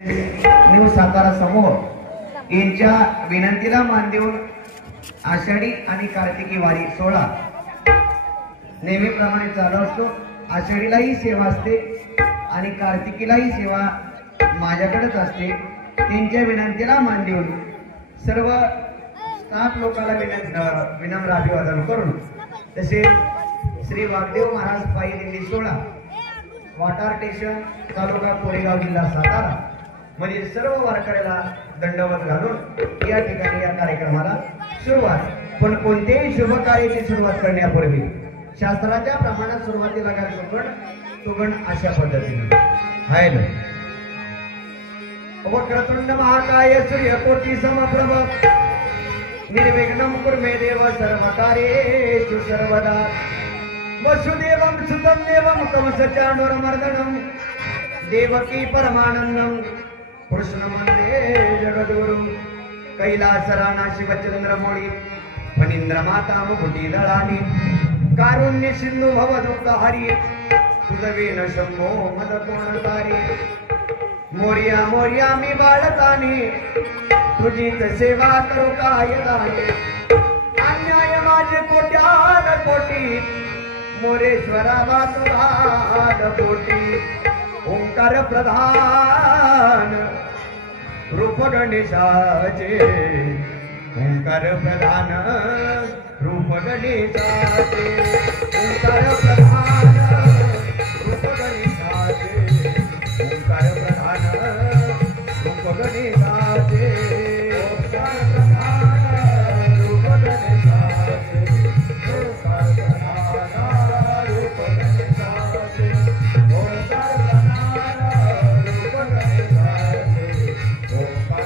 New Satara समूह यांच्या विनंतीला मान देऊन आषाढी आणि कार्तिकी वारी सोहळा नेहमीप्रमाणे चालू असतो। आषाढीलाही सेवा असते आणि कार्तिकीलाही सेवा माझ्याकडेच असते। त्यांच्या विनंतीला मान देऊन सर्व स्टाफ लोकांना विनम्र अभिवादन करून तसे श्री वागदेव महाराज पायी दिंडी सोहळा वाटार स्टेशन तालुका कोरेगाव जिल्हा सातारा मध्ये सर्व वारकऱ्याला दंडवत घालून या ठिकाणी या कार्यक्रमाला सुरुवात। पण कोणत्याही शुभ कार्याची सुरुवात करण्यापूर्वी शास्त्राच्या प्रमाणात सुरुवातीला काय सुगण अशा पद्धतीने आहे ना। वक्रतुंड महाकाय सूर्यकोटी समप्रभ निर्विघ्नं कुर्मे देव सर्वकार्येषु सर्वदा वसुदेवं सुतं देवं कंसचाणूरमर्दनं देवकी परमानंदं कृष्ण वंदे जगद्गुरुं कैलासराणा शिवचंद्रमौळी फणींद्र माता मुकुटी दळानी कारुण्य सिंधू भवदुःखहरी तुझवेन शंभो मदकोणकारी मोर्या मोर्या मी बाळताने तुझीच सेवा करू काय दाने अन्याय माझे कोट्यान कोटी मोरेश्वरा वासुराद कोटी ओंकार प्रधान रूप गणेशाचे ओंकार प्रधान रूप गणेशाचे ओंकार प्रधान रूप गणेशाचे ओंकार प्रधान रूप गणेशाचे ओंकार प्रधान रूप गणेशाचे ओंकार प्रधान रूप गणेशाचे ओंकार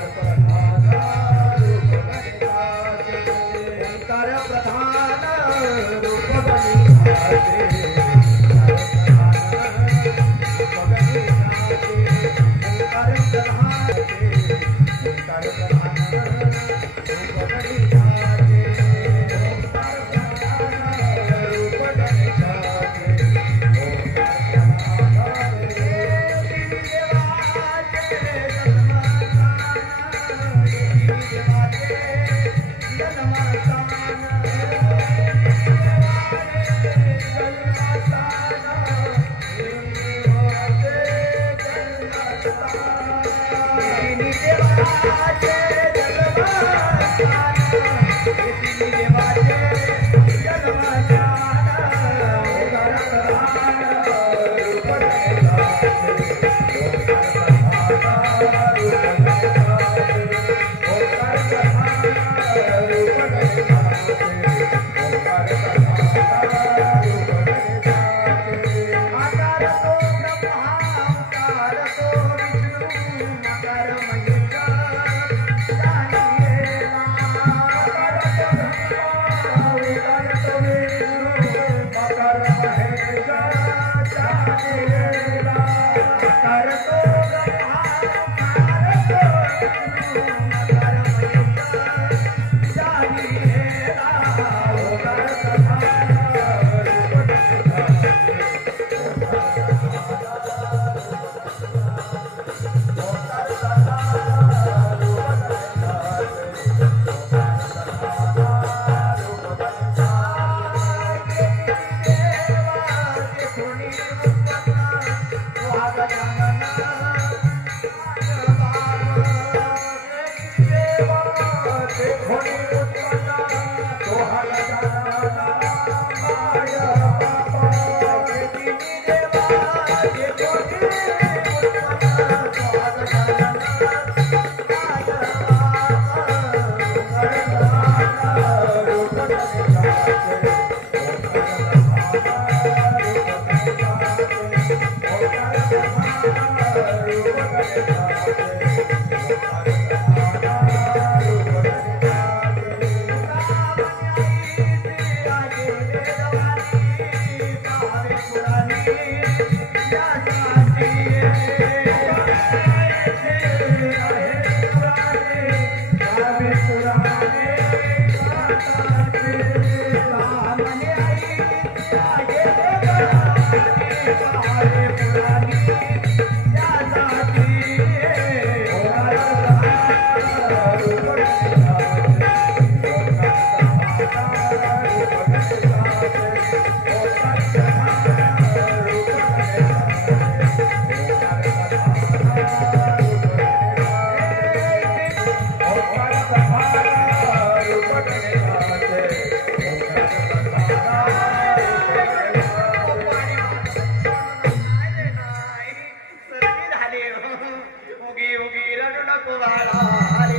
नको बाळा रे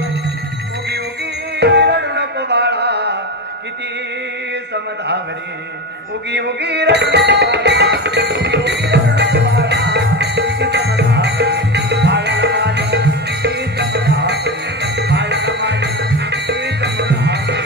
उगी उगी रडू नको बाळा किती समधावरे उगी उगी रडू नको बाळा उगी उगी रडू नको बाळा किती समधावरे बाळा माझ्या किती समधावरे बाळा माझ्या किती समधावरे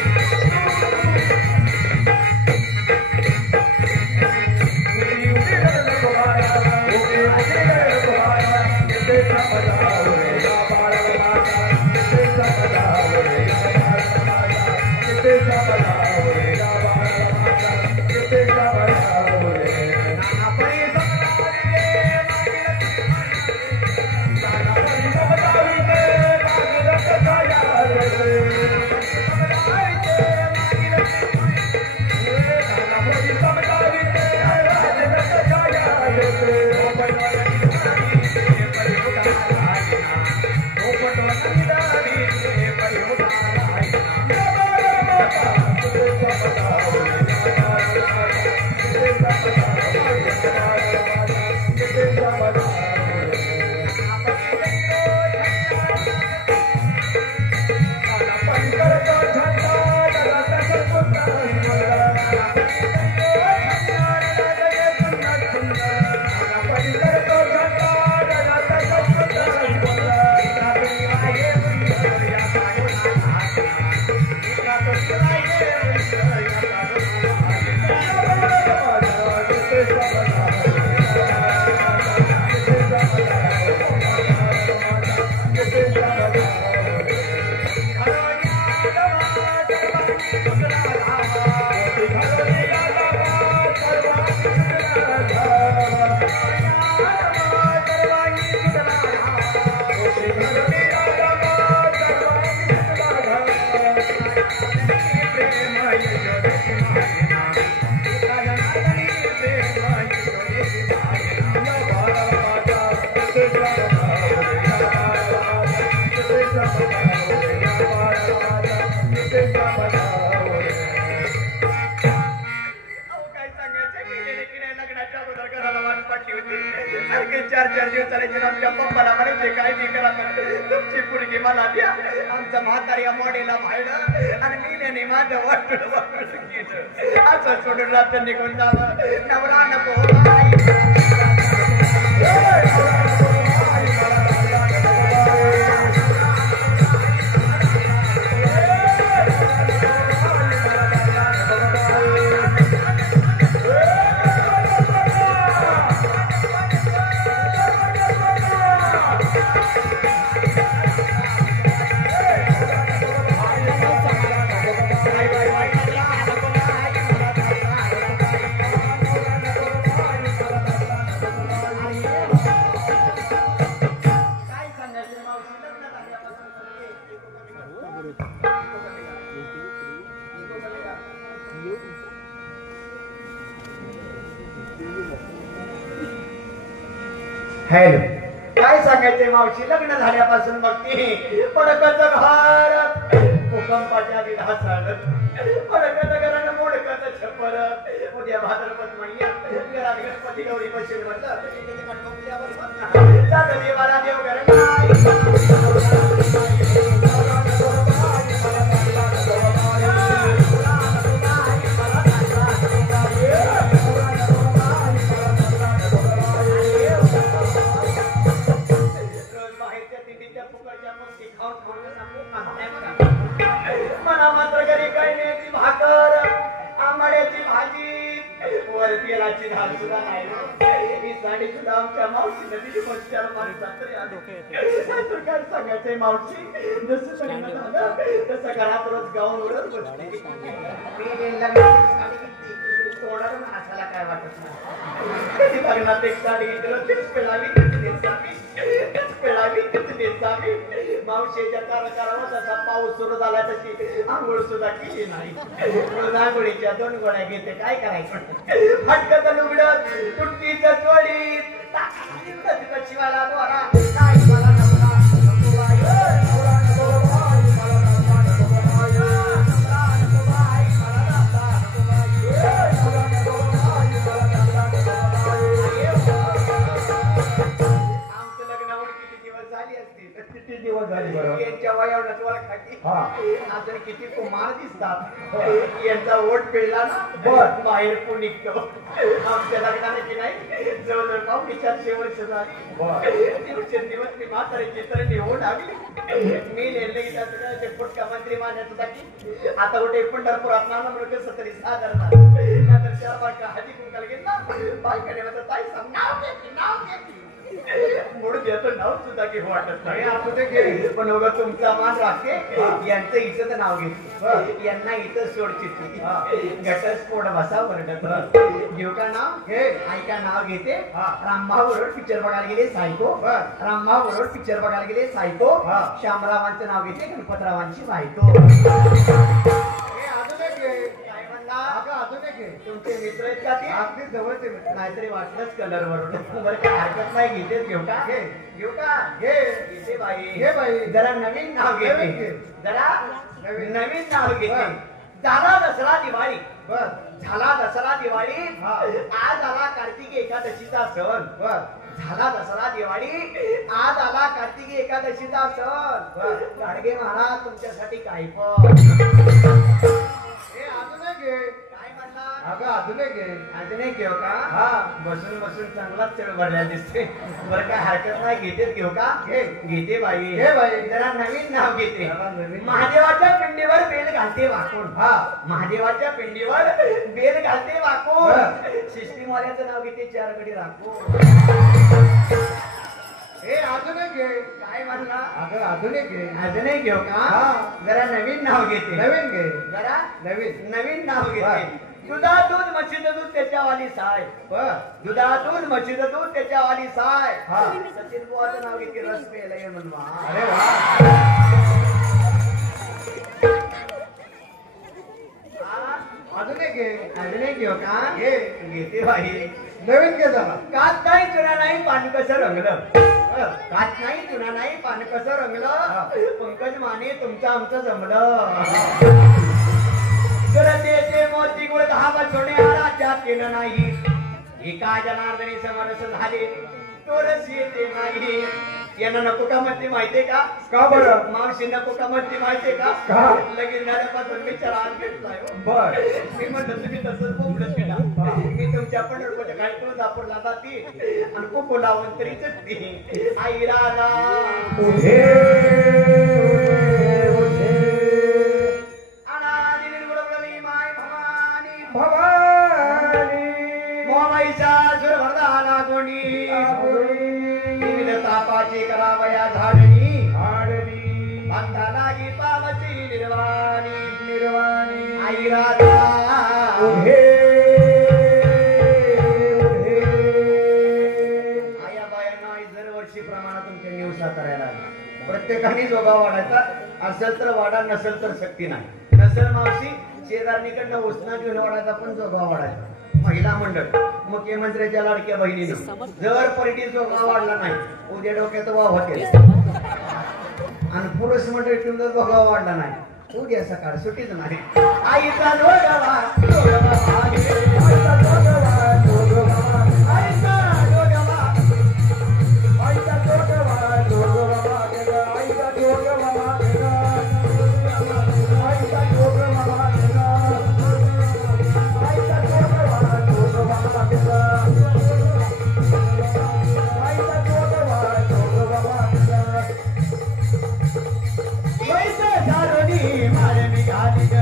उगी उगी रडू नको बाळा उगी उगी रडू नको बाळा किती समधावरे बाळा माझ्या किती समधावरे बाळा माझ्या किती समधावरे चार दिवस चालायचे आमच्या पप्पाला म्हणायचे काय बी करा तुमची पुरगी मला द्या आमचा म्हातारी या मॉडेला भायलं आणि मी माझं वाटलं असं सोडून रात्र निघून जावं नवरा नको हॅलो काय सांगायचंय मावशी लग्न झाल्यापासून मग ती पडकाचं घर भूकंपाच्या विधासात पडकाचं घरानं मोडकाचं छपर उद्या भाद्रपद महिन्यात घरात गणपती गौरी बसेल म्हटलं देवाला देव मना मात्र घरी कळण्याची भाकर आंबाड्याची भाजी वर तेलाची धार सुद्धा नाही ही साडी सुद्धा आमच्या मावशीने दिली मस्त्याला माणसात तरी आलो काय सांगायचंय मावशी जसं लग्न झालं तसं घरात रोज गाऊन उडत बसते मी तोडाला हाताला काय वाटत नाही लग्नात एक साडी घेतलं तेच पेळावी तेच पेळावी तेच नेसावी मावशीच्या करावा तसा पाऊस सुरू झाला तशी आंघोळ सुद्धा केली नाही आंघोळीच्या 2 गोळ्या घेते काय करायचं फटकत लुगडत तुटकीचं चोळीत शिवाला द्वारा काय मला आमचं लग्नावर किती दिवस झाली असतील. किती दिवस झाले बरं? यांच्या वयावर तुम्हाला खाती हा. आता किती कुमार दिसतात. यांचा ओट पिळला ना बर. बाहेर कोण निघतो. आमच्या लग्नाने की नाही जवळजवळ पाहू विचारशे वर्ष झाली. दिवस मी म्हातारीची तर निवड आली. मी नेले मुख्यमंत्री मान्यात होता की आता कुठे पंढरपुरात नाना म्हणून कसं तरी साधारण नंतर 4 बायका हळदी कुंकाला गेला बायकडे म्हणतात ताई सांग नाव घे म्हणून देतो नाव सुद्धा की वाटत नाही. असू दे घे पण उगा तुमचा मान राखते. यांचं इथं नाव घेते यांना इथं सोडचित्ती घटस्फोट बसा वरडत घेऊ का नाव घे. ऐका नाव घेते. रामभाऊ बरोबर पिक्चर बघायला गेले सायको. रामभाऊ बरोबर पिक्चर बघायला गेले सायको. श्यामरावांचं नाव घेते गणपतरावांची बायको. तुमचे मित्र आहेत का ते? अगदी जवळचे मित्र. नाहीतरी वाटलंच कलर वरून. बरं काय हरकत नाही घेते. घेऊ का घेऊ का घे घेते बाई घे बाई. जरा नवीन नाव घेते. जरा नवीन नाव घेते. झाला दसरा दिवाळी. झाला दसरा दिवाळी. आज आला कार्तिकी एकादशीचा सण. झाला दसरा दिवाळी. आज आला कार्तिकी एकादशीचा सण. गाडगे महाराज तुमच्यासाठी काय पण अजून एक घेऊ का? बसून बसून चांगलाच चढ भरल्या दिसते. बरं काय हरकत नाही घेतेच. घेऊ का घेते बाई घे बाई. जरा नवीन नाव घेते. महादेवाच्या पिंडीवर बेल घालते वाकून. महादेवाच्या पिंडीवर बेल घालते वाकून. सिस्टीमवाल्याचं नाव घेते 4 गडी राखून. अजून एक घे. काय म्हणला? अजून एक घे. अजून एक घेऊ का? जरा नवीन नाव घेते. नवीन घे. जरा नवीन नाव घेते. दुधा दूध म्हशीचं दूध त्याच्यावाली साय. दुधा दूध म्हशीचं दूध त्याच्यावाली साय. सचिन बुवाचं नाव घेते रस पेलय म्हणून. अरे अजून एक घे. अजून एक घेऊ का? घेते बाई. नवीन घे जरा. कात नाही चुना नाही पान कसं रंगलं. कात नाही चुना नाही पान कसं रंगलं. पंकज माने तुमचं आमचं जमलं. करतेचे मोती गुळ 10 बसवण्या राज्यात केलं नाही. एका जनार्दनी समरस झाले तोरस येते नाही. यांना नको का म्हणते माहितीये का? का बरं? मावशी नको का म्हणते माहितीये का? लगीन झाल्यापासून मी चरान घेतलाय. बर मी म्हणलं तुम्ही तसंच बोंबलत केला. मी तुमच्या पंढरपूरच्या काही तुळजापूरला जाते आणि कुकू लावून तरीच ती आई राधा करावया झाडणी अंधा लागी पावची निर्वाणी आई राधा आया बायांना दरवर्षी प्रमाणात तुमच्या न्यूजला करायला प्रत्येकाने जोगा वाढायचा. असेल तर वाढा नसेल तर शक्ती नाही. नसेल मावशी शेजारणीकडनं उसना घेऊन वाढायचा पण जोगा वाढायचा. महिला मंडळ मुख्यमंत्र्याच्या लाडक्या बहिणीनं जर परिटी जोगा वाढला नाही उद्या डोक्यात वाव होते. आणि पुरुष मंडळी तुमचा जोगा वाढला नाही उद्या सकाळ सुटीच नाही. आईचा जोगवा माळ निघाली ग.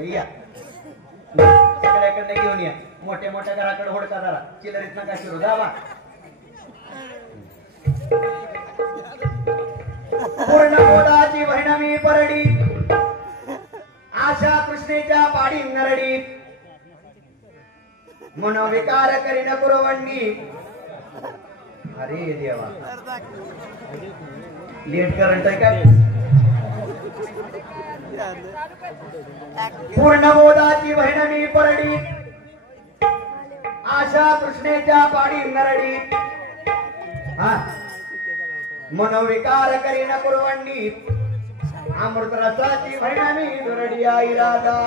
या सगळ्याकडे घेऊन या मोठ्या मोठ्या घराकडे होडका जरा चिलरीत नका शिरू जावा पूर्ण गोदाची बहिणमी परडी आशा कृष्णेच्या पाडी नरडी मनोविकार करीन पुरवंडी अरे देवा लेट करंट आहे काय पूर्ण बोधाची बहिणमी परडी आशा कृष्णेच्या पाडी नरडी हा मनोविकार करीन पुरवंडी अमृत रसाची बहिणमी दुरडी आई राधा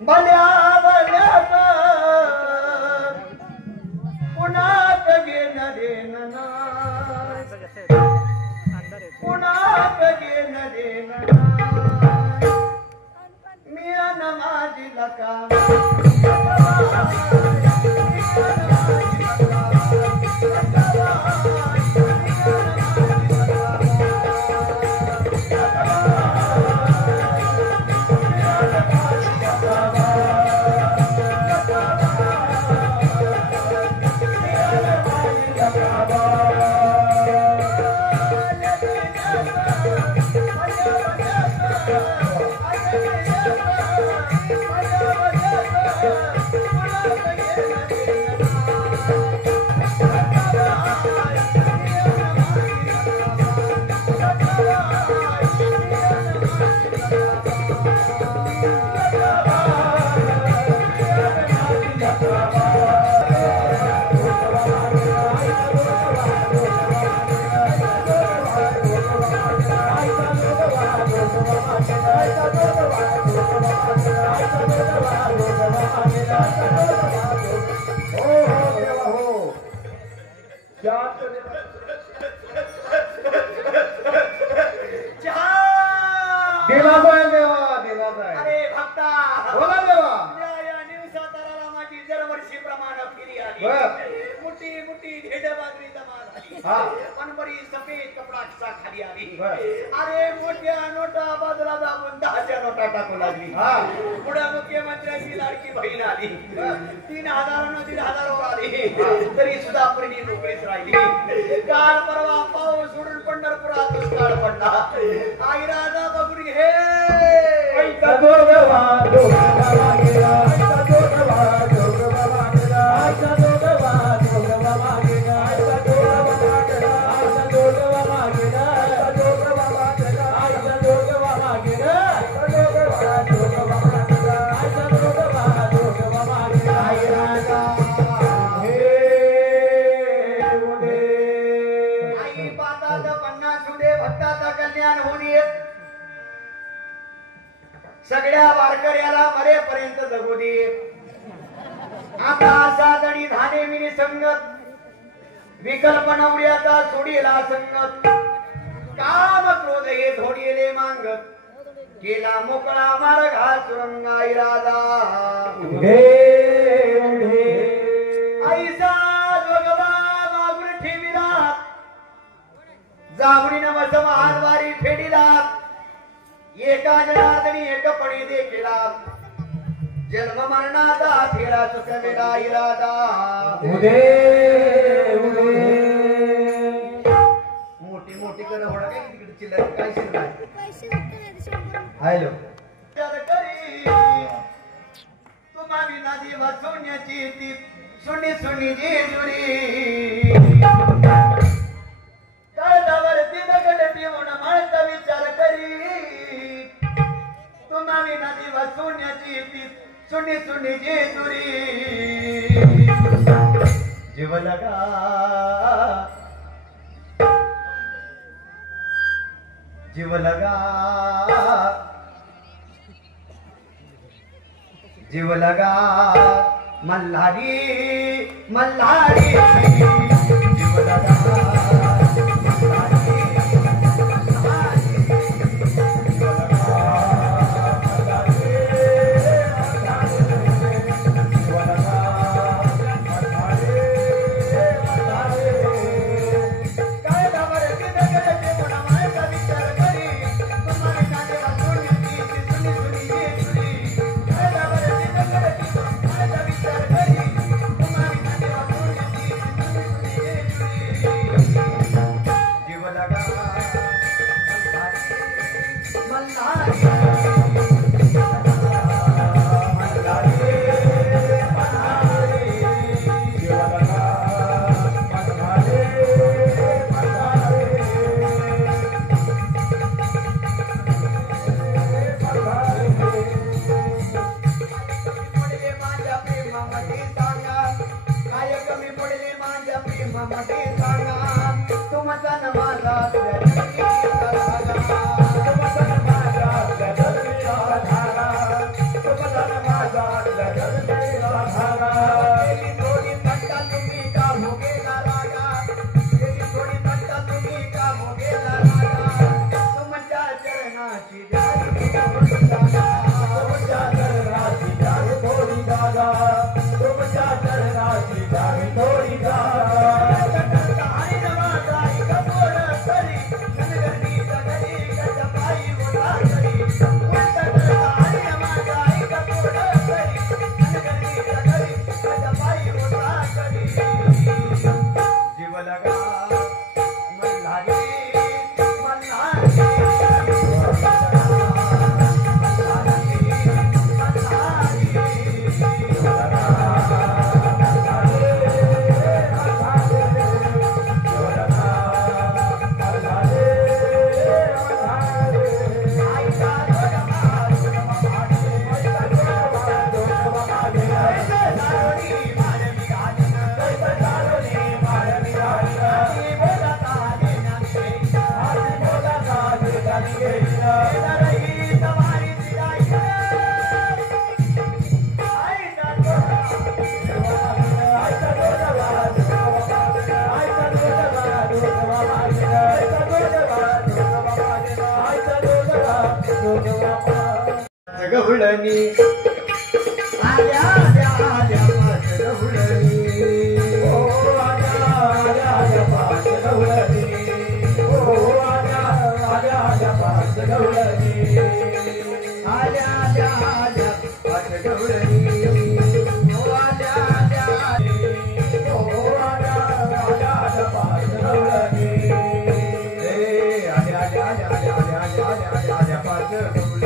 भल्या भल्या पुन्हा घेण देण पुन्हा घेण देण मी माझी लका अरे मोठ्या नोटा बाजूला दाबून 10च्या नोटा टाकू लागली पुढे मुख्यमंत्र्यांची लाडकी बहीण आली 3000 वर आली तरी सुद्धा पहिली नोकरीच राहिली काल परवा पाऊस सोडून पंढरपुरात दुष्काळ पडला आई राजा बघून घे सगळ्या वारकऱ्याला मरेपर्यंत जगू दे आता साधणी धाने मिनी संगत विकल्प नवऱ्याचा सोडीला संगत काम क्रोध हे धोडीले मांगत केला मोकळा मार्ग हा सुरंगा इरादा ऐसा जोगवा मागून ठेविला जांभळीनं वस महाद्वारी फेडिला एका जनादनी एक पडी देखिला जन्म मरणाचा फेरा चुकवेला इरादा मोठी मोठी कर होडा काय तिकडे चिल्लर काय शिरला हॅलो तुम्हा विना जीवा सोन्याची ती सुनी सुनी जेजुरी कळदावरती दगड ठेवून माळचा विचार करी तुम्हा विना दिवा सोन्याची ती सुनी सुनी जेजुरी जीव लगा जीव लगा जीव लगा मल्हारी मल्हारी जीव लगा गवळणी आल्या आल्या आल्या पाच गवळणी ओ आल्या आल्या आल्या पाच गवळणी ओ आल्या आल्या आल्या पाच गवळणी आल्या आल्या आल्या पाच गवळणी ओ आल्या आल्या ओ आल्या आल्या आल्या पाच गवळणी ए आल्या आल्या आल्या आल्या आल्या आल्या आल्या पाच गवळणी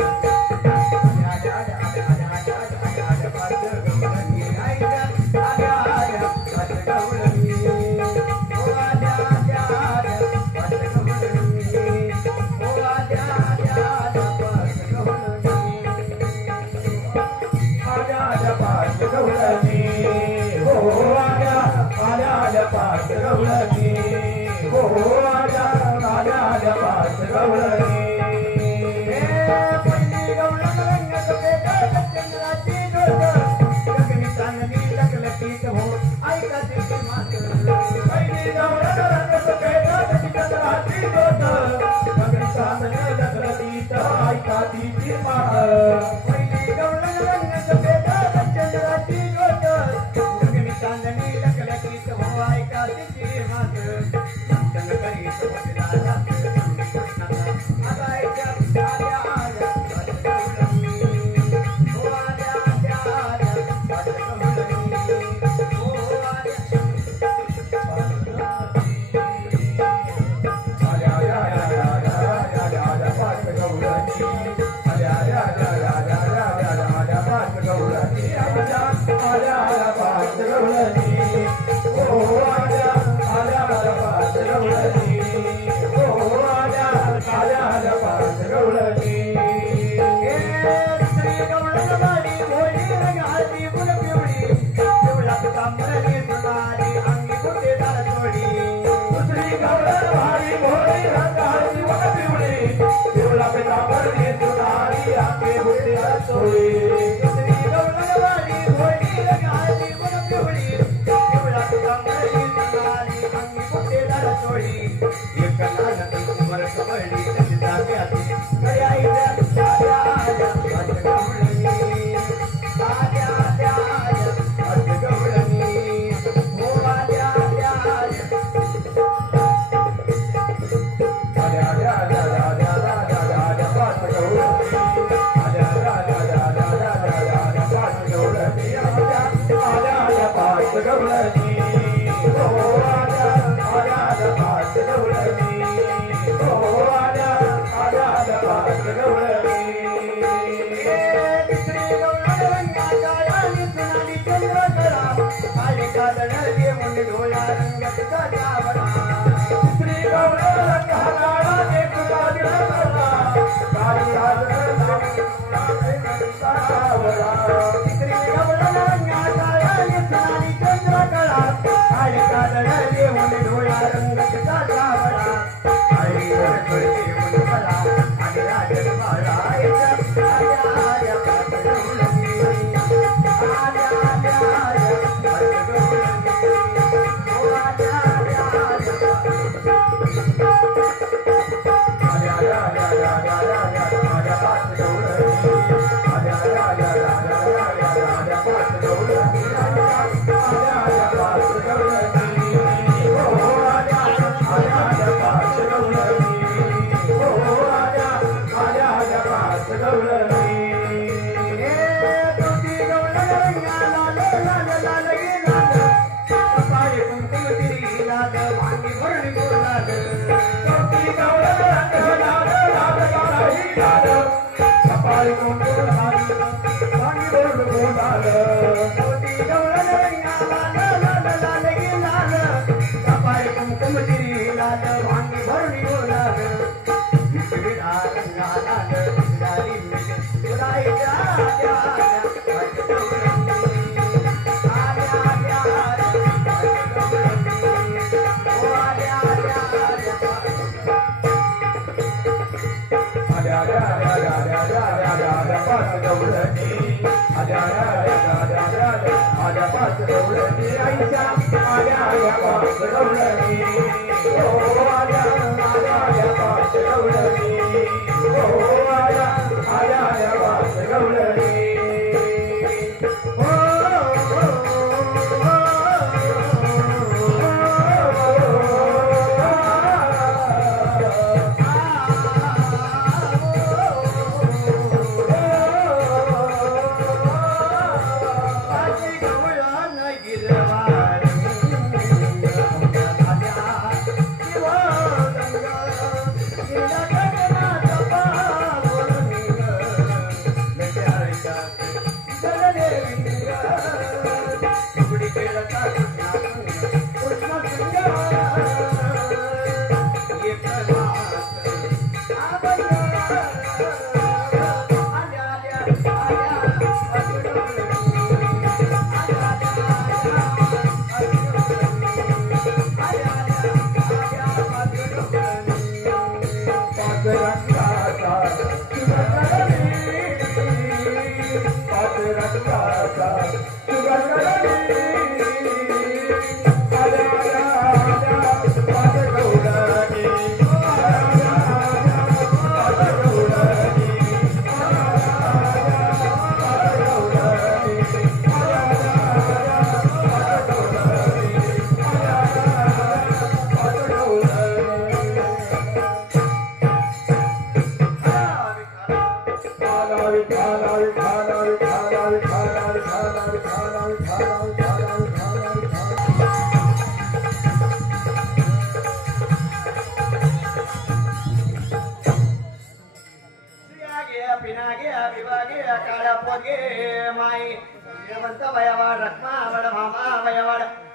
आल्या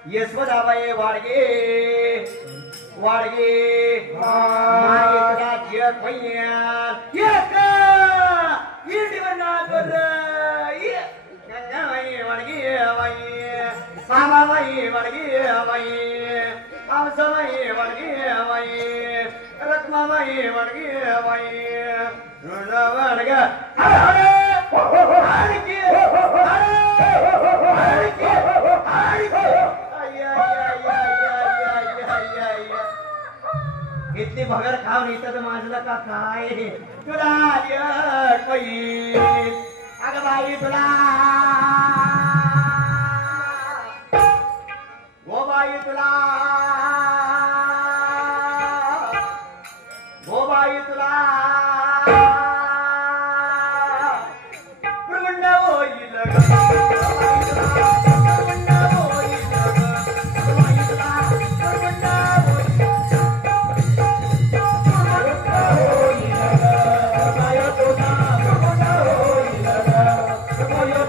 यशवदाबाई वाडगे वाडगे मायेतला जियक भैया एक इंडिवनाथ ये गंगाबाई वाडगे बाई मामाबाई वाडगे बाई पावसाबाई वाडगे बाई रखमाबाई वाडगे बाई वाडगे अरे इतनी भगर खाव नाही तर माझला का काय तुला अगं बाई तुला गो बाई तुला गो बाई तुला Oh,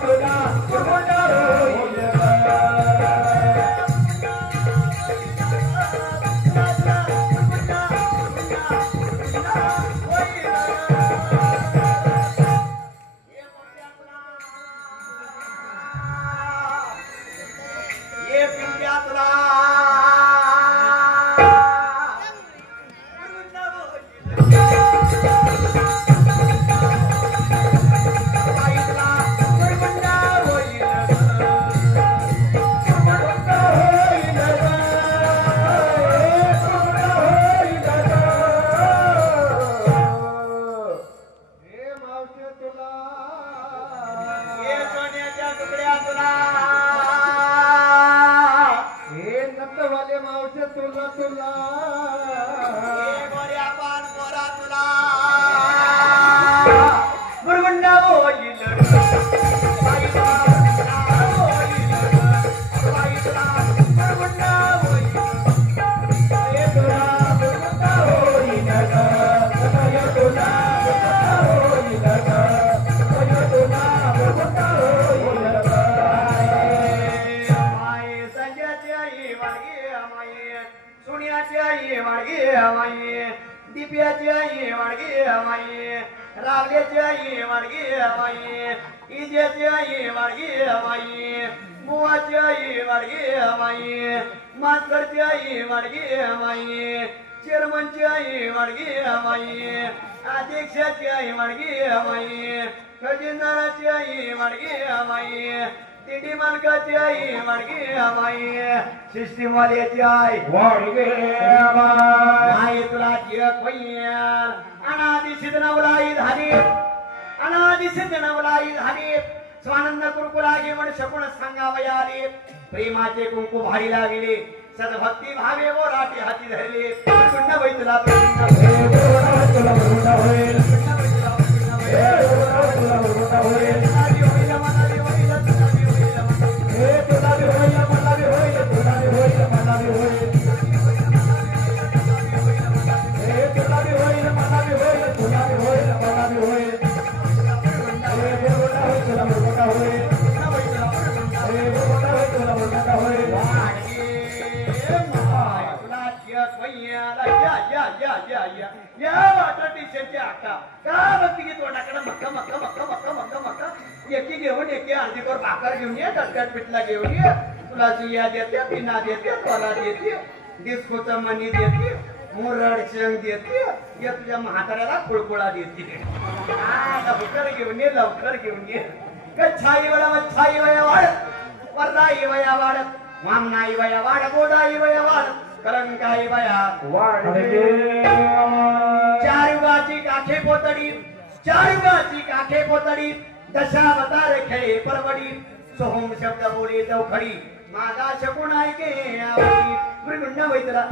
चिप्याची आई वाडगी माई रावल्याची आई वाडगी माई इजेची आई वाडगी माई बुवाची आई वाडगी माई मास्तरची आई वाडगी माई चेअरमनची आई वाडगी माई अध्यक्षाची आई वाडगी माई खजिनदाराची आई वाडगी माई तिडी मालकाची आई वाडगी माई सिस्टीम वाल्याची आई वाडगी माई तुला जग भैया अनादि सिद्धनवलाई झाली अनादि सिद्धनवलाई झाली स्वानंद कुरकुला घेऊन शकून सांगावया आले प्रेमाचे कुंकू भारी लाविले सद्भक्ती भावे वो राठी हाती धरले पुन्हा बैतला भाकर घेऊन ये टटक्यात पिठला घेऊन ये तुला जिया देते पिना देते तोला देते डिस्कोचा मनी देते मुरड शेंग देते ये तुझ्या म्हाताऱ्याला कुळकुळा देते लवकर घेऊन ये लवकर घेऊन ये छाई वया छाई वया वाढत वरदाई वया वाढत वामनाई वया वाढ गोडाई वया वाढत कलंकाई वया वाढ चार युगाची काखे पोतडी चार युगाची काखे पोतडी दशावतार खेळे परवडी सोहम शब्द बोले चौखडी माझा शकून ऐके आवडी मृगुंड वैतला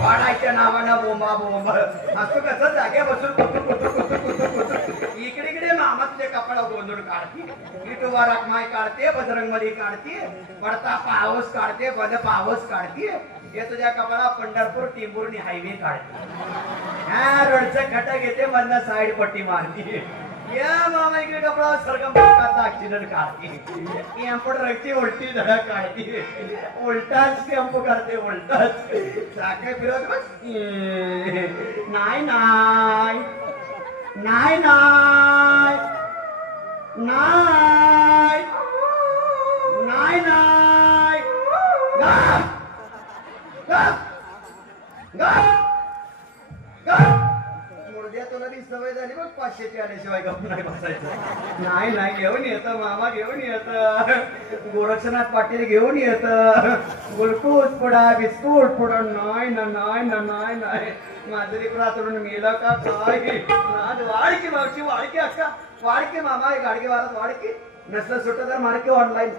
वाडायच्या नावानं बोंबा बोंब असं कसं जागे बसून इकडे इकडे मामातले कपडा गोंधळ काढते इटोबा रखमाई काढते बजरंग मध्ये काढते पडता पावस काढते बद पावस काढते हे तुझ्या कपडा पंढरपूर टिंबुर्णी हायवे काढते ह्या रडचं खट घेते मधनं साईड पट्टी मारते या मामा इकडे कपडा सरगम प्रकारचा ऍक्सिडेंट काढते टेम्पो रगती उलटी धडक काढते उलटाच टेम्पो करते उलटाच चाके फिरवत बस नाही नाही नाही नाही नाही नाही नाही मुर्द्या तुला ती सवय झाली बघ 500ची आल्याशिवाय गप्प नाही बसायचं नाही नाही घेऊन येतं मामा घेऊन येतं गोरक्षनाथ पाटील घेऊन येतं गुलकूस पुडा बिस्कुट पुडा नाही ना नाही ना नाही नाही माझरी प्रातरून मेला का काय नाद वाढकी मावशी वाढकी अक्का वाढकी मामा गाडगे वारात वाढकी नसलं सुटत तर मार्के ऑनलाईन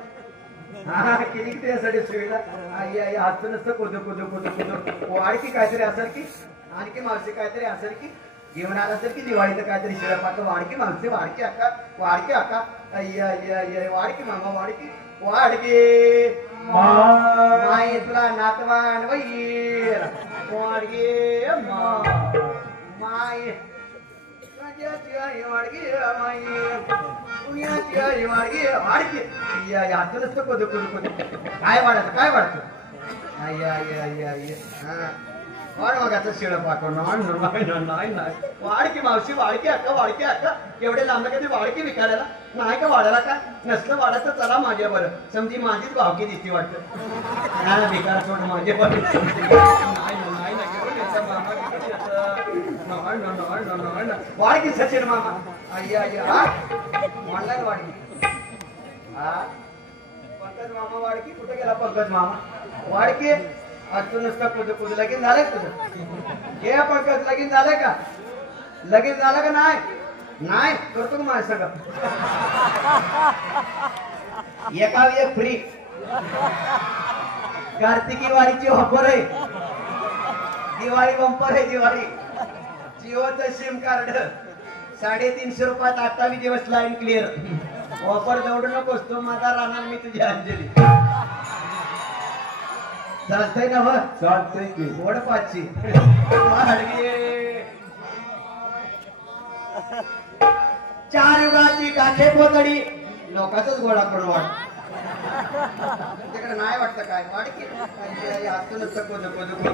हा किती त्यासाठी सुविधा आई आई हातचं नसतं कुदू कुदू कुदू कुदू वाढकी काहीतरी असेल की आणखी मावशी काहीतरी असेल की घेऊन आला असेल की दिवाळीचं काहीतरी शिळपाचं वाढकी मावशी वाढकी अक्का अय्या अय्या अय्या वाढकी मामा वाढकी वाढकी माई तुला नातवान वैर वाढगे माई वाढगी माई पुण्याची आई वाढगी वाढकी यातून असतं कुदू कुदू कुदू काय वाढत अय्या अय्या अय्या अय्या वाढ मगाचं शिळ पाठव नाही वाढकी मावशी वाढकी अक्का एवढे लांब कधी वाढकी विकायला नाही का वाढायला का नसलं वाढायचं चला माझ्या बरं समजी माझीच भावकी दिसती वाटतं भिकार सोड माझे बरं वाढकी सचिन मामा अय्या अय्या ऑनलाईन वाढकी पंकज मामा वाढकी कुठे गेला पंकज मामा वाढकी आज तू नुसतं कुदू लगीन झालंय तुझं हे पंकज लगीन झालंय का लगीन झालं का नाही करतो का माझ्या सगळं एका एक फ्री कार्तिकी वाडीची ऑफर आहे, दिवाळी बंपर आहे. दिवाळी जिओचं सिम कार्ड 350 रुपयात 28 दिवस लाईन क्लिअर. ऑफर दौडू नकोस, तो माझा राहणार, मी तुझी अंजली. चालतंय ना? मग चालतंय की गोड पाचशे. चार युगाची काठे पोतडी लोकांच गोळा करून वाट. तुझ्याकडे नाही वाटतं काय? वाट की असतो नुसतं कोण कोण कोण.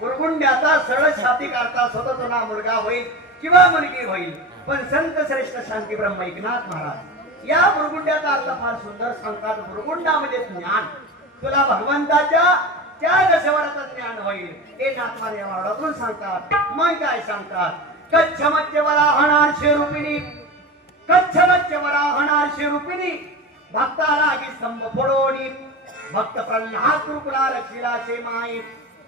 बुरगुंड्याचा सरळ छाती काढता स्वतःचा मुलगा होईल किंवा मुलगी होईल, पण संत श्रेष्ठ शांती ब्रह्म एकनाथ महाराज या बुरगुंड्याचा अर्थ फार सुंदर सांगतात. बुरगुंडा म्हणजे ज्ञान. तुला भगवंताच्या त्या दशवराचं ज्ञान होईल हे नाथमार या वाडातून सांगतात. मग काय सांगतात? कच्छ मध्य वराहणार शेरूपिणी, कच्छ मध्य वराहणार शेरूपिणी, भक्ताला की स्तंभ फोडोनी, भक्त प्रल्हाद कृपला रक्षिला माई,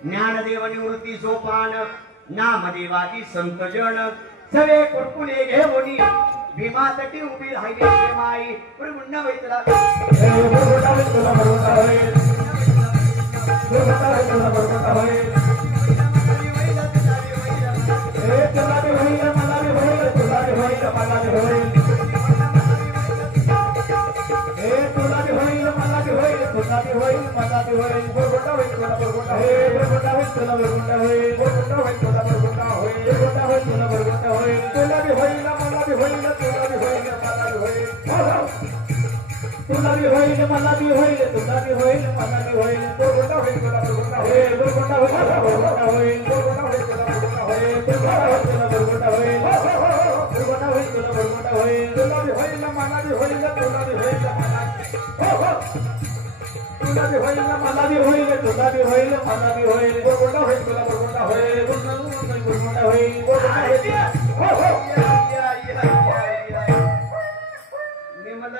ज्ञानदेव निवृत्ती सोपान, नामदेवादी संत जन, सवे कुरकुले घेऊनी, भीमा तटी उभी राहिली माई. पुन्हा वैतला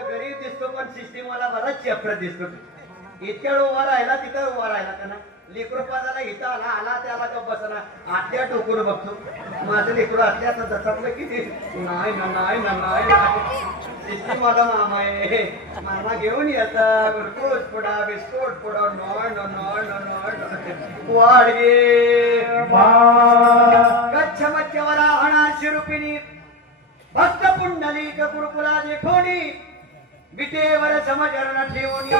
गरीब दिसतो पण सिस्टीम मला बराच चॅप्टर दिसतो. इतक्या उभा राहिला तिथं उभा राहिला का ना. लेकरू पाजाला इथं आला आला त्याला का बसना आतल्या टोकून बघतो. माझं लेकरू आतल्या दसातलं किती नाही ना नाही ना नाही. सिस्टीम माझा मामा आहे. मामा घेऊन येता गुरकुस पुडा बिस्कुट पुडा नॉय न नॉय न नॉय वाडगे कच्छ मध्यवरा हणा शिरुपिणी, भक्त पुंडलिक गुरुकुला देखोनी, विटेवर समजरण ठेवणी,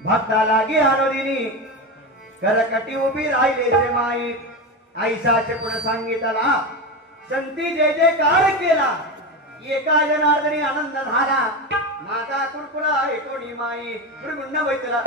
भक्ताला गे आरोदिनी, करकटी उभी राहिले ते माई. आईसाचे पुढे सांगितला संती जय जयकार केला, एका जनार्दनी आनंद झाला, माझा कुरकुला एकोणी माई. पुन्हा बैतला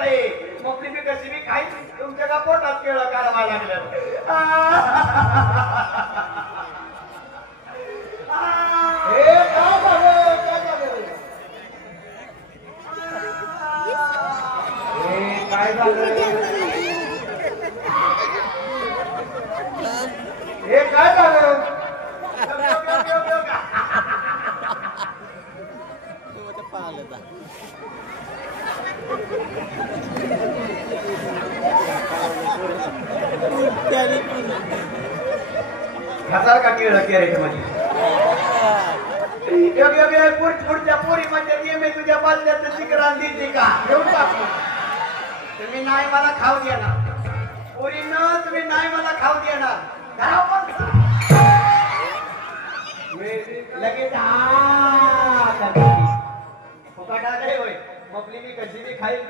खाताय मग तुम्ही कशी बी खाई तुमच्या का पोटात केळं काढवायला लागलं काय झालं हे काय झालं हजार का केळं कॅरेट मध्ये पुढच्या पोरी म्हणजे मी तुझ्या बाजल्याचं चिकरान देते का घेऊन टाकू तुम्ही नाही मला खाऊ देणार पोरीनं तुम्ही नाही मला खाऊ देणार लगेच फुकाटा नाही होय मपली मी कशी बी खाईल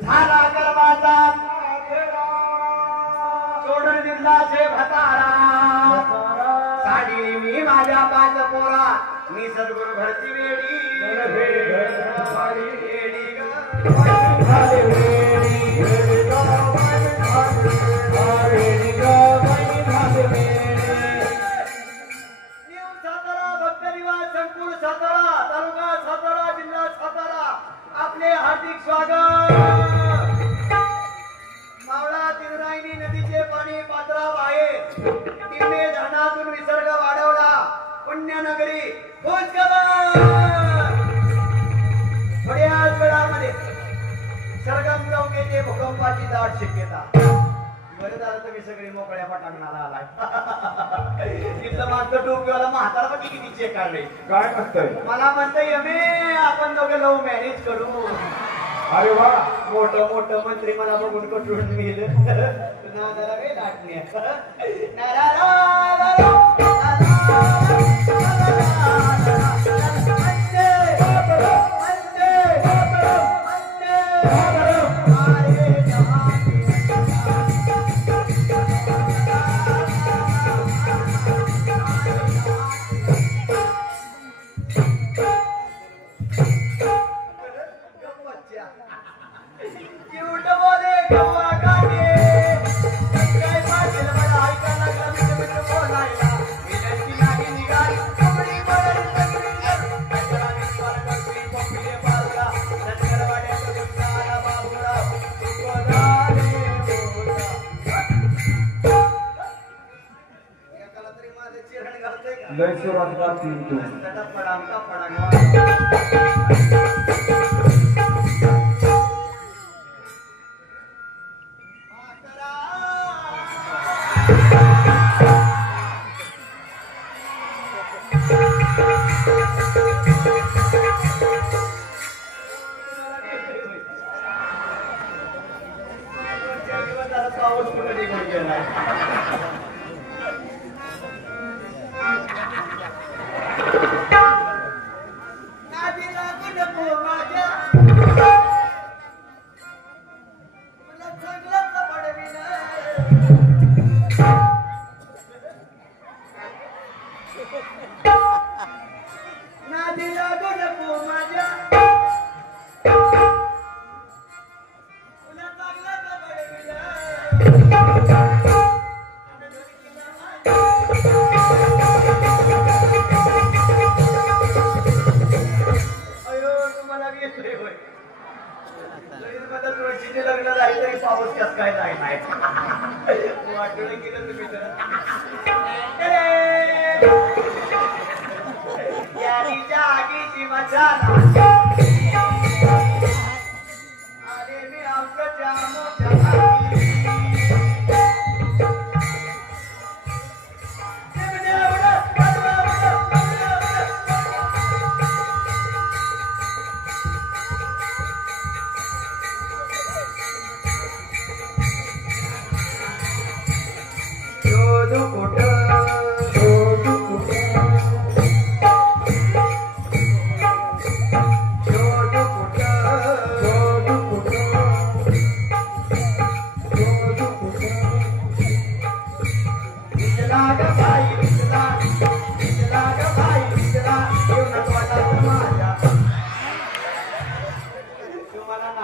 झाला गर्भाचा सोडून दिला शे भतारा साडी मी माझ्या पाच पोरा मी सद्गुरु भरती वेडी सातारा भक्तनिवास संकुल सातारा तालुका सातारा जिल्हा सातारा आपले हार्दिक स्वागत मावळा तिरुराईनी नदीचे पाणी पात्राबाहेर तिने धरणातून विसर्ग वाढवला पुण्यनगरी थोड्याच वेळामध्ये सरगम चौकेचे भूकंपाची दाट शक्यता बरं झालं तुम्ही सगळी मोकळ्या पटांगणाला आलाय तिथलं माणसं टोपीवाला म्हातारा पण किती चेक काढले काय म्हणतोय मला म्हणतोय यमे आपण दोघे लव्ह मॅरेज करू अरे वा मोठं मोठं मंत्री मला बघून कटून मिळेल नादाला वे लाटणे लय सुरात गातील तू पाऊस कुठे निघून गेला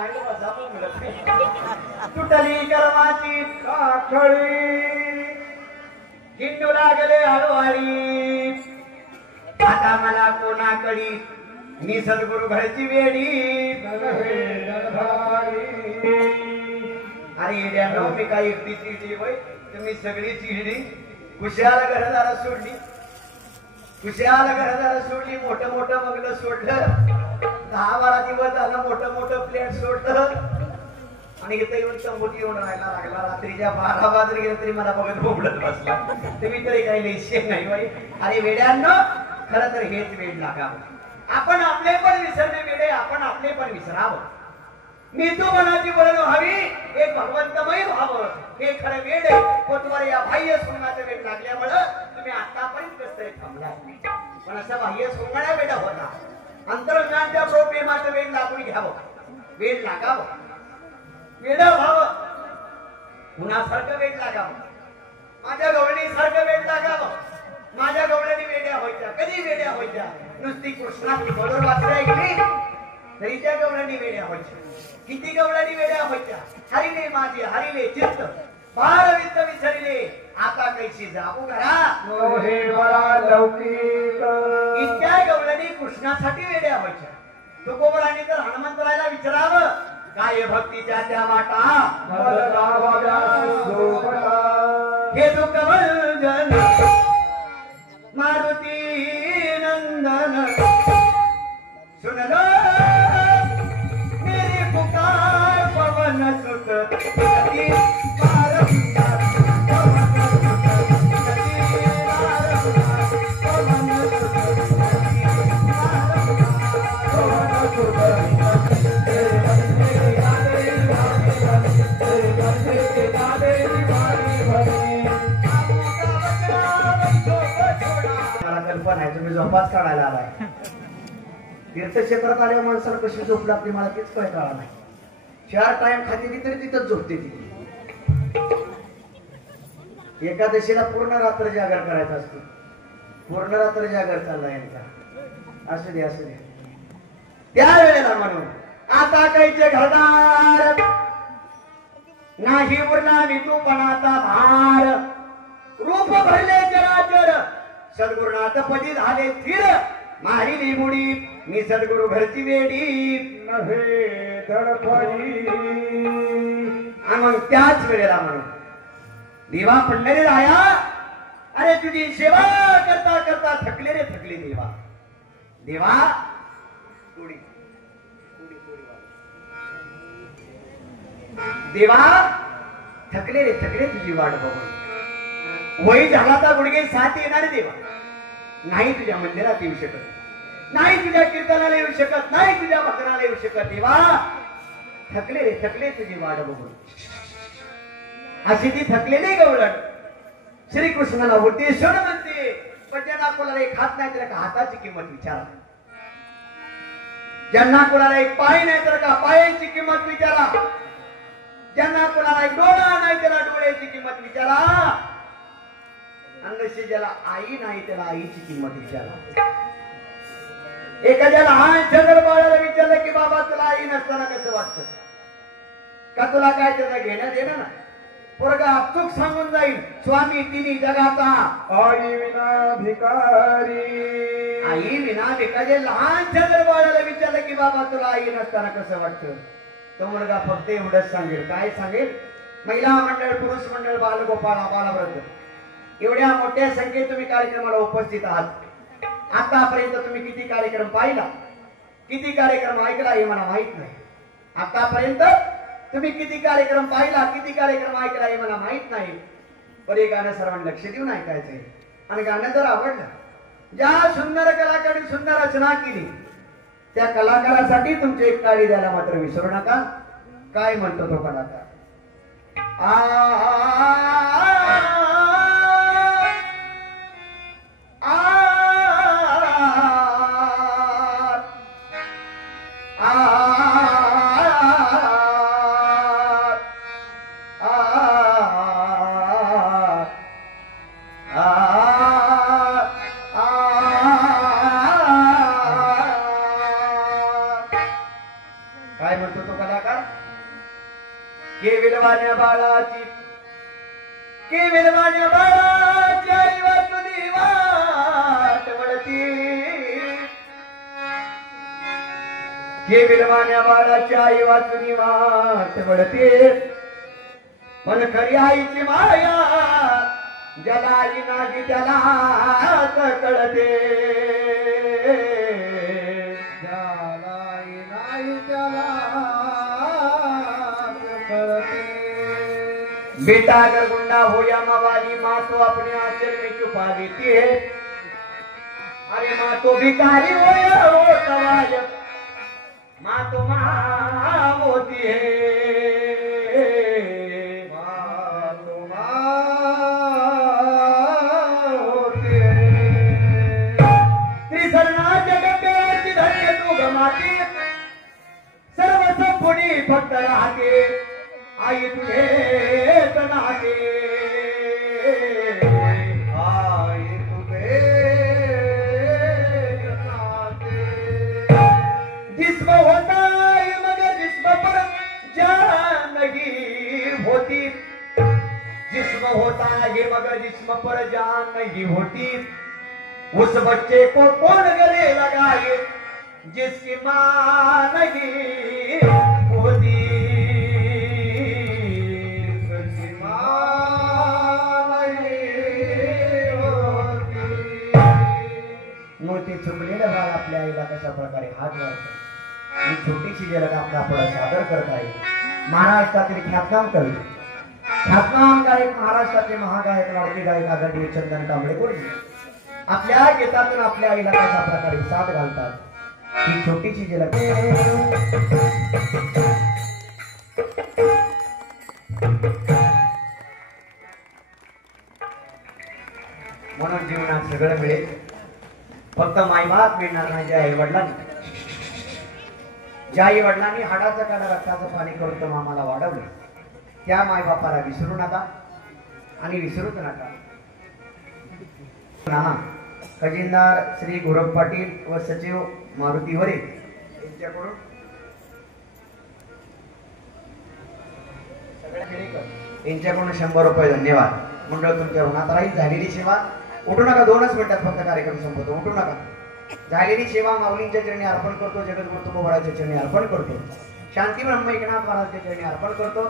मायला बसा पण मिळत नाही. तुटली कर्माची काकळी हिंडू लागले हळूहळी आता मला कोणाकडी मी सद्गुरु घरची वेडी अरे येड्यानो मी काय एकटी चिडली बाई तुम्ही सगळी चिडली कुशाला घरदारा सोडली कुशाला घरदारा सोडली मोठं मोठं बंगलं सोडलं 10-12 दिवस झालं मोठं मोठं प्लेट सोडलं आणि इथं येऊन चंबोटी येऊन राहायला लागला रात्रीच्या 12 वाजले गेले तरी मला बघत बोबडत बसला तुम्ही तरी काही लिहिशे नाही बाई अरे वेड्यांनो खरं तर हेच वेड लागावं आपण आपले पण विसरणे वेडे आपण आपले पण विसरावं मी तू मनाची वळण व्हावी एक भगवंतमय व्हावं हे खरं वेड आहे पोटवर या बाह्य सोंगाचं वेड लागल्यामुळं तुम्ही आतापर्यंत कसं तरी थांबला पण असं बाह्य सोंगाळा वेडा होता अंतरंगाच्या प्रेमाचं वेड लागून घ्यावं वेड लागावं वेड व्हावं कुणासारखं वेड लागावं माझ्या गवळणीसारखं वेड लागावं माझ्या गवळणी वेड्या व्हायच्या कधी वेड्या व्हायच्या नुसती कृष्णाची बरोबर वाचल्या ऐकली तरी त्या गवळणी वेड्या व्हायच्या किती गवळणी वेड्या व्हायच्या हरिले माझे हरिले चित्त फार वित्त विसरले आता कैसी जाऊ घरा हे बळा लौकिक इतक्या गवळणी कृष्णासाठी वेड्या व्हायच्या तुकोबरांनी तर हनुमंतरायला विचारावं काय भक्तीच्या त्या वाटा हे दुःखवंजन मारुती नंदन सुनलो मेरी पुकार पवन सुत अति पारंगार पवन सुत अति पारंगार पवन सुत अति पारंगार पवन सुत कल्पना आहे तुम्ही झोपाच काढायला आलाय तीर्थक्षेत्रात आल्या माणसाला कशी झोप लागते मला तेच काय कळा नाही 4 टाइम खाते ती तरी तिथंच झोपते ती एकादशीला पूर्ण रात्र जागर करायचा असतो पूर्ण रात्र जागर चालला यांचा असू दे त्या वेळेला म्हणून आता काहीचे घरदार नाही उरला वितूपणाचा भार रूप भरले चराचर सद्गुरुनाथ पदी झाले स्थिर मारिली मुडी मी सद्गुरु घरची वेडी नव्हे धडपडी आणि मग त्याच वेळेला म्हणून देवा पंढरी राया अरे तुझी सेवा करता करता थकले रे थकले देवा देवा थोडी देवा थकले रे थकले तुझी वाट बघून वही झाला तर गुडघे साथ येणारे देवा नाही तुझ्या मंदिरात येऊ शकत नाही तुझ्या कीर्तनाला येऊ शकत नाही तुझ्या भजनाला येऊ शकत देवा थकले रे थकले तुझी वाट बघून अशी ती थकलेली गवळण श्रीकृष्णाला होती सोन म्हणते पण ज्यांना कोणाला एक हात नाही तर का हाताची किंमत विचारा ज्यांना कोणाला एक पाय नाही तर का पायाची किंमत विचारा ज्यांना कोणाला एक डोळा नाही त्याला डोळ्याची किंमत विचारा अंगशी ज्याला आई नाही त्याला आईची किंमत विचारा एखाद्या लहान छंदर बाळाला विचारलं की बाबा तुला आई नसताना कसं वाटतं का तुला काय त्याचं घेण्यात येणं ना पोरगा अचूक सांगून जाईल स्वामी तिन्ही जगाचा आई विना भिकारी आई विना भिकारी लहान छंदर बाळाला विचारलं की बाबा तुला आई नसताना कसं वाटतं तो मुलगा फक्त एवढंच सांगेल काय सांगेल महिला मंडळ पुरुष मंडळ बालगोपाळ बालवृद्ध एवढ्या मोठ्या संख्येत तुम्ही कार्यक्रमाला उपस्थित आहात आतापर्यंत तुम्ही किती कार्यक्रम पाहिला किती कार्यक्रम ऐकला हे मला माहित नाही आतापर्यंत तुम्ही किती कार्यक्रम पाहिला किती कार्यक्रम ऐकला हे मला माहित नाही पण हे गाणं सर्वांनी लक्ष देऊन ऐकायचंय आणि गाणं जर आवडलं ज्या सुंदर कलाकारांनी सुंदर रचना केली त्या कलाकारासाठी तुमची एक टाळी द्यायला मात्र विसरू नका काय म्हणतो तो कलाकार काय म्हणतो तो कलाकार केविलवाण्या बाळाची केविलवाण्या बाळाची आई वाचुनी वाट वळती केविलवाण्या बाळाची आई वाचुनी वाट वळते पण खरी आईची माया ज्याला आई नाही त्याला कळते ज्याला आई नाही त्याला कळते बेटा अगर गुंडा हो या मवाली माँ तो अपने आंचल में छुपा देती है अरे माँ तो भिखारी हो या वो सवाल माँ तो माँ होती है माँ तो माँ होती है त्रिसरणा जग में धन्य तू गमाती सर्व संपुणी फक्त राहते आई तुझे नाते आई तुझे नाते जिस्म होता है मगर जिस्म पर जान नहीं होती जिस्म होता है मगर जिस्म पर जान नहीं होती उस बच्चे को कौन गले लगाए जिसकी मां नहीं होती मोठी चुकलेलं बाळ आपल्या आईला कशा प्रकारे हात वाढतो ही छोटीशी झलक आपला पुढे सादर करत आहे महाराष्ट्रातील ख्यातनाम कवी ख्यातनाम गायक महाराष्ट्राचे महागायक लाडके गायक आदरणीय चंदन कांबळे गुरुजी आपल्या गीतातून आपल्या आईला कशा प्रकारे साथ घालतात ही छोटीशी झलक म्हणून जीवनात सगळं मिळेल फक्त मायबाप मिळणार नाही ज्या आई वडिलांनी हाडाचं काढा रक्ताचं पाणी करून तर मामाला वाढवलं त्या मायबापाला विसरू नका आणि विसरूच नका नाना खजिनदार श्री गुरव पाटील व सचिव मारुती वरे यांच्याकडून 100 रुपये धन्यवाद मंडळ तुमच्या ऋणात राहील झालेली सेवा उठू नका 2च मिनिटात फक्त कार्यक्रम संपतो उठू नका झालेली सेवा माऊलींच्या चरणी अर्पण करतो जगद्गुरु तुकोबाराच्या चरणी अर्पण करतो शांती ब्रह्म एकनाथ महाराजांच्या चरणी अर्पण करतो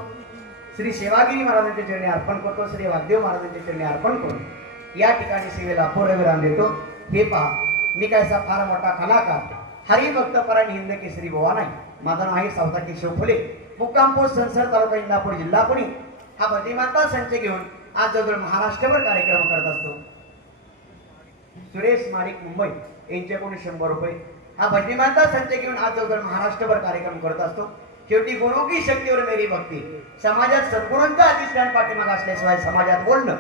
श्री सेवागिरी महाराजांच्या चरणी अर्पण करतो श्री वाग्देव महाराजांच्या चरणी अर्पण करतो या ठिकाणी सेवेला अपूर्व विराम देतो हे पहा मी कायसा फार मोठा कलाकार हरिभक्त परायण हिंद केसरी बुवा नाही माझं नाव आहे सावता केशव फुले मुक्काम पोस्ट संसर तालुका इंदापूर जिल्हा पुणे हा भजनीमाता संच घेऊन आज जवळ महाराष्ट्रभर कार्यक्रम करत असतो सुरेश माडिक मुंबई यांच्याकडून 100 रुपये हा भजनीमाता संच घेऊन आज जवळ महाराष्ट्रभर कार्यक्रम करत असतो शेवटी गुरु की शक्तीवर मेरी भक्ती समाजात सद्गुरूंचा अधिष्ठान पाठीमाग असल्याशिवाय समाजात बोलणं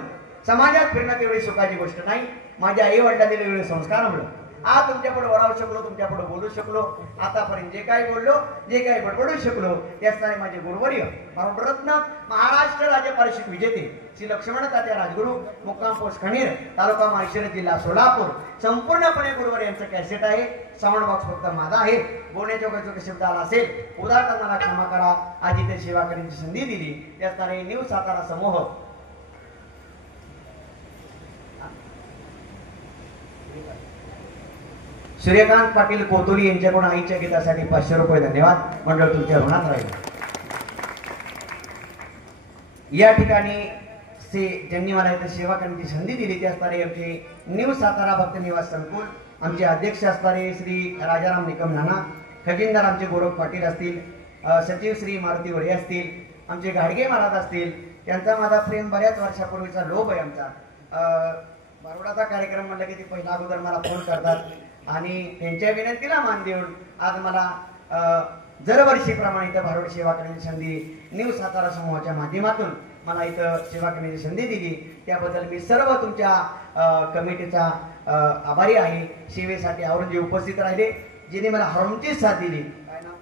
समाजात फिरणं तेवढी सुखाची गोष्ट नाही माझ्या आई वडिलांनी दिलेले संस्कार म्हणून आज तुमच्यापुढे वरावू शकलो तुमच्यापुढे बोलू शकलो आतापर्यंत जे काही बोललो जे काही बडबडू शकलो त्याचनाने माझे गुरुवर्य भारतरत्न महाराष्ट्र राज्य परिषद विजेते श्री लक्ष्मण तात्या राजगुरू मुक्काम पोस्ट खणीर तालुका माळशिरस जिल्हा सोलापूर संपूर्णपणे गुरुवर्य यांचं कॅसेट आहे साऊंड बॉक्स फक्त माझा आहे बोलण्याच्या वगैरे शब्द आला असेल उदाहरणार्थ मला क्षमा करा आज इथे सेवा करण्याची संधी दिली त्याचनाने न्यू सातारा समूह सूर्यकांत पाटील कोतुरी यांच्याकडून आईच्या गीतासाठी 500 रुपये धन्यवाद मंडळ तुमच्या ऋणात राहील या ठिकाणी ज्यांनी मला इथे सेवा करण्याची संधी दिली त्या असणारे आमचे न्यू सातारा भक्त निवास संकुल आमचे अध्यक्ष असणारे श्री राजाराम निकम नाना खजिनदार आमचे गौरव पाटील असतील सचिव श्री मारुती वरे असतील आमचे गाडगे महाराज असतील त्यांचा माझा प्रेम बऱ्याच वर्षापूर्वीचा लोभ आहे आमचा बारोडाचा कार्यक्रम म्हणलं की ते पहिला अगोदर मला फोन करतात आणि त्यांच्या विनंतीला मान देऊन आज मला दरवर्षीप्रमाणे इथं भारूड सेवा करण्याची संधी न्यू सातारा समूहाच्या माध्यमातून मला इथं सेवा करण्याची संधी दिली त्याबद्दल मी सर्व तुमच्या कमिटीचा आभारी आहे सेवेसाठी आवरून जे उपस्थित राहिले जिने मला हरमची साथ दिली काय नाव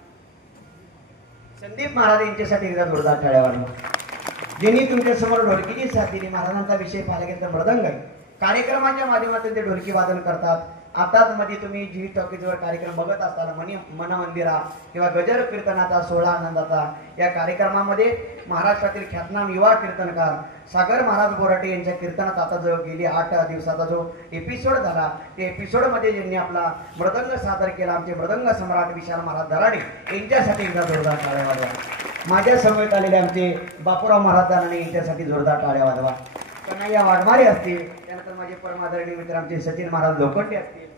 संदीप महाराज यांच्यासाठी एकदा जोरदार टाळ्या वाजवा ज्यांनी तुमच्या समोर ढोलकीची साथ दिली महाराजांचा विषय पाहिला गेला तर मृदंग आहे कार्यक्रमाच्या माध्यमातून ते ढोलकी वादन करतात आताच मध्ये तुम्ही जी टॉकीजवर कार्यक्रम बघत असताना मन मंदिरा किंवा गजर कीर्तनाचा सोहळा आनंदाचा या कार्यक्रमामध्ये महाराष्ट्रातील ख्यातनाम युवा कीर्तनकार सागर महाराज बोराटे यांच्या कीर्तनात आता जो गेली 8 दिवसाचा जो एपिसोड झाला त्या एपिसोडमध्ये ज्यांनी आपला मृदंग सादर केला आमचे मृदंग सम्राट विशाल महाराज दराडे यांच्यासाठी एकदा जोरदार टाळ्या वाजवा. माझ्या समवेत आलेले आमचे बापूराव महाराज दराडे यांच्यासाठी जोरदार टाळ्या वाजवा. कन्हैया वाघमारे असतील, त्यानंतर माझे परमादरणीय मित्र आमचे सचिन महाराज लोखंडे असतील,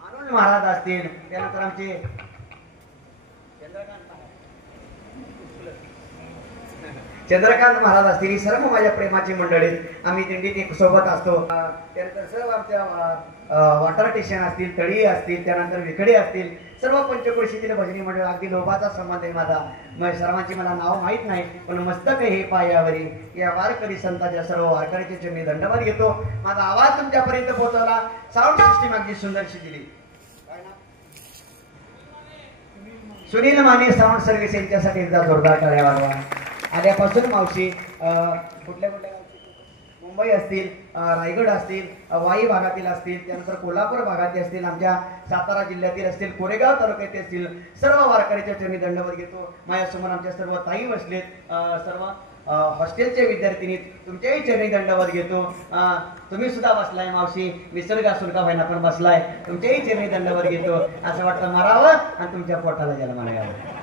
आनंद महाराज असतील, त्यानंतर आमचे चंद्रकांत महाराज असतील. ही सर्व माझ्या प्रेमाची मंडळी, आम्ही दिंडीत एक सोबत असतो. त्यानंतर सर्व आमच्या वॉटर स्टेशन असतील, तळी असतील, त्यानंतर विकडे असतील, सर्व पंचक्रोशीतील भजनी मंडळ. अगदी लोभाचा संबंध आहे माझा. सर्वांची मला नाव माहीत नाही, पण मस्तक हे पायावरी या वारकरी संतांच्या सर्व वारकरीचे चरणी दंडवत घेतो. माझा आवाज तुमच्यापर्यंत पोहोचवला. साऊंड सिस्टीम अगदी सुंदरशी दिली. सुनील माने साऊंड सर्व्हिस यांच्यासाठी एकदा जोरदार टाळ्या वाजवा. आल्यापासून मावशी कुठल्या कुठल्या मुंबई असतील, रायगड असतील, वाई भागातील असतील, त्यानंतर कोल्हापूर भागातील असतील, आमच्या सातारा जिल्ह्यातील असतील, कोरेगाव तालुक्यातील असतील, सर्व वारकऱ्याच्या चरणी दंडवत घेतो. माझ्यासमोर आमच्या सर्व ताई बसलेत, सर्व हॉस्टेलचे विद्यार्थिनी, तुमच्याही चरणी दंडवत घेतो. तुम्ही सुद्धा बसलाय मावशी, निसर्ग असून का व्हायना पण बसलाय, तुमच्याही चरणी दंडवत घेतो. असं वाटतं मरावं आणि तुमच्या पोटाला जन्म घ्यावं.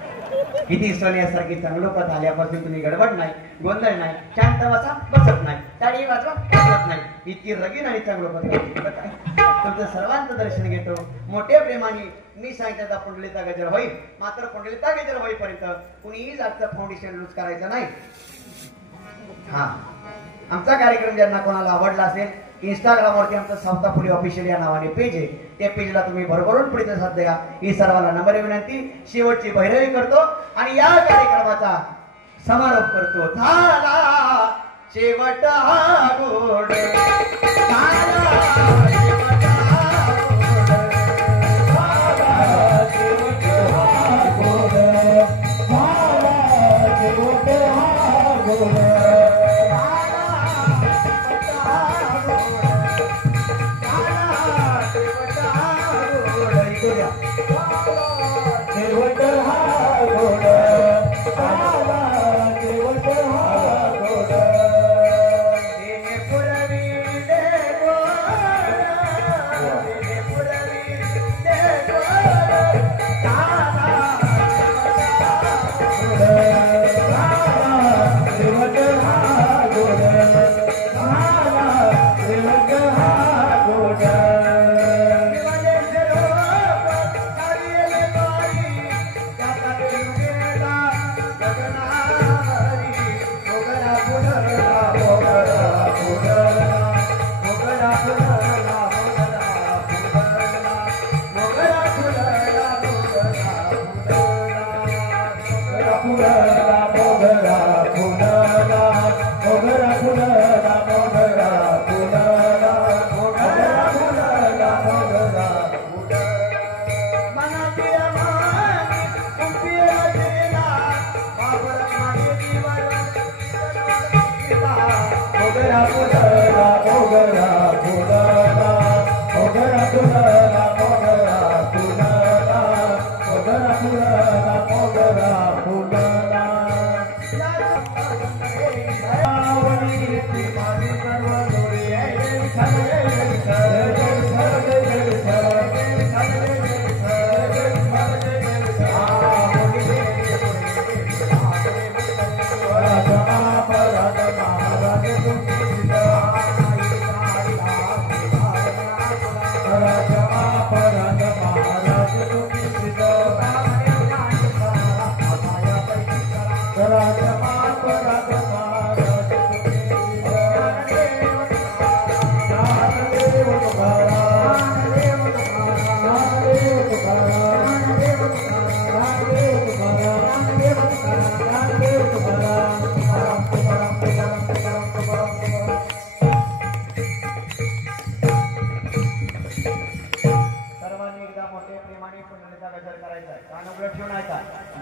किती सोन्यासारखी चांगलोपत आल्यापासून तुम्ही गडबड नाही, गोंधळ नाही, शांत बसा बसत नाही, टाळी वाजवा बसत नाही, इतकी रगीन आणि चांगलोपत तुमचं सर्वांचं दर्शन घेतो. मोठ्या प्रेमाने मी सांगितलं पुंडलिका गजर होईल, मात्र पुंडलिका गजर होईपर्यंत कुणीही जास्त फाउंडेशन लूज करायचं नाही. हा आमचा कार्यक्रम ज्यांना कोणाला आवडला असेल, इंस्टाग्रामवरती आमचं सावतापुरी ऑफिशियल या नावाने पेज आहे, त्या पेजला तुम्ही भरभरून प्रतिसाद द्या. ही सर्वांना नम्र विनंती. शेवटची बहिरवी करतो आणि या कार्यक्रमाचा समारोप करतो. झाला शेवट हा गोड, झाला शेवट हा गोड, झाला शेवट हा गोड, झाला शेवट हा गोड.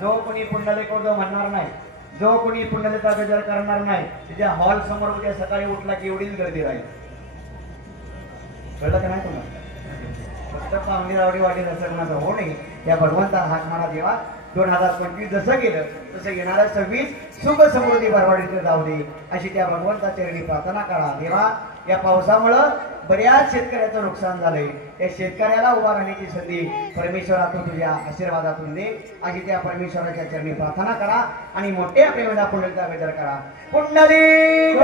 जो कोणी पुंडलिका जो म्हणणार नाही, जो कोणी पुंडलिका गजर करणार नाही, त्याच्या हॉल समोर उद्या सकाळी उठला की एवढीच गर्दी राहील. कळलं का नाही तुम्हाला? फक्त पाहुणे रावडी वाटी असं कोणाचं हो नाही. या भगवंता हाक म्हणा देवा 2025 जसं गेलं तसं येणाऱ्या 26 सुख समृद्धी बरवाडीत जाऊ दे अशी त्या भगवंता चरणी प्रार्थना करा. देवा या पावसामुळं बऱ्याच शेतकऱ्याचं नुकसान झालंय. त्या शेतकऱ्याला उभा राहण्याची संधी परमेश्वरातून तुझ्या आशीर्वादातून दे अशी त्या परमेश्वराच्या चरणी प्रार्थना करा आणि मोठ्या प्रेमाचा पुंडलिका गजर करा. पुंडलिक